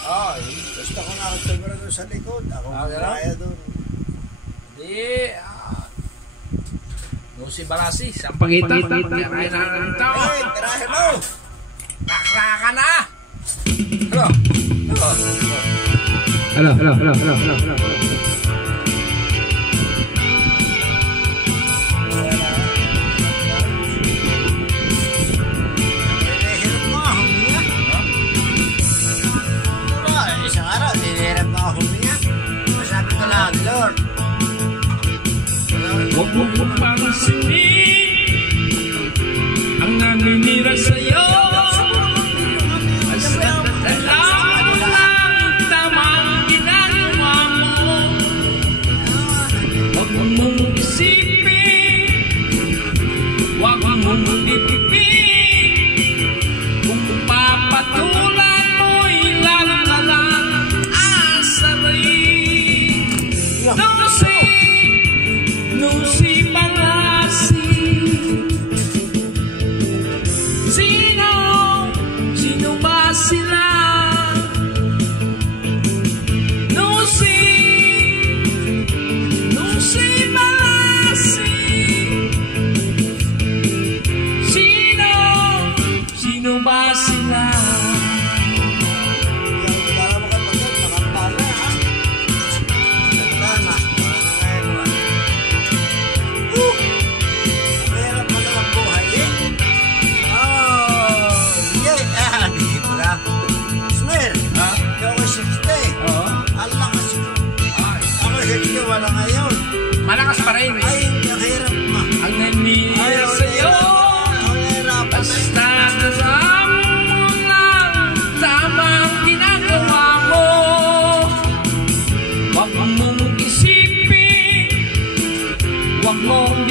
Oo, gusto ko nga tumira doon sa likod. Ako kaya doon. Hindi, Nusi Barasi, Sampagita. Tirahin mo! Kakraka na! Hello. Lord, huwag mo pansinin ang naninira sa'yo. Basta alam mo lang tamang ginagawa mo. Huwag mong isipin, huwag mong ipipin. Kung papatulan mo'y lalalang asarin. Nusi Barasi. Sino ba sila? Nusi Barasi. Sino ba sila? Malakas pa rin. Ay, ang hirap na. Ang nanira sa'yo. Basta alam mo lang tamang ginagawa mo. Huwag mong isipin, huwag mong